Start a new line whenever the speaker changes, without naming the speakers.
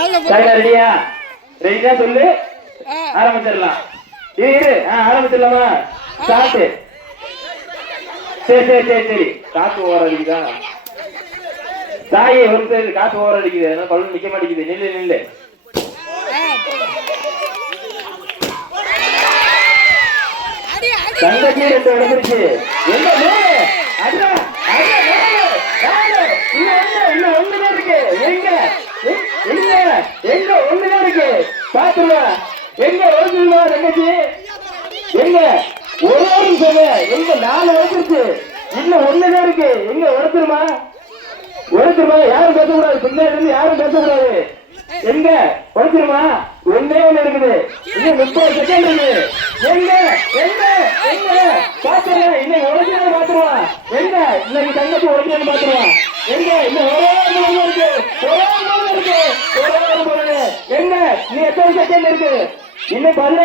ரெடியா? ரெடியா சொல்லு. ஆரம்பிச்சிடலாம். இரு ஆரம்பிச்சிடலாமா? ஸ்டார்ட் சரி சரி சரி சரி. காத்து ஓர அடிக்குதா? தாயே ஒரு சரி காத்து ஓர அடிக்குது. அதனால பல்லு நிக்க மாட்டேங்குது. நில்லு நில்லு. தங்கச்சி ரெண்டு எங்க எங்க எங்க ஒண்ணுதான் இருக்கு பாத்துருவா எங்க ஒழுங்குமா தங்கச்சி? எங்க? ஒரு வாரம் சொல்லு எங்க நாலு வந்துருச்சு இன்னும் ஒண்ணுதான் இருக்கு எங்க ஒருத்தருமா? ஒருத்தருமா? யாரும் பேசக்கூடாது. பின்னாடி இருந்து யாரும் பேசக்கூடாது. எங்க? ஒருத்தருமா? ஒன்னே ஒண்ணு இருக்குது. இன்னும் முப்பது செகண்ட் இருக்கு. எங்க? எங்க? எங்க? பாத்துருங்க. இன்னைக்கு ஒழுங்கு பாத்துருவான் எங்க? இன்னைக்கு தங்கச்சி ஒழுங்கு பாத்துருவான் எங்க இன்னும் ஒரே ஒரு மூணு இருக்கு ஒரே ஒரு மூணு இருக்கு ஒரே ஒரு மூணு எங்க நீ எத்தனை செகண்ட் இருக்கு இன்னும் பதினஞ்சு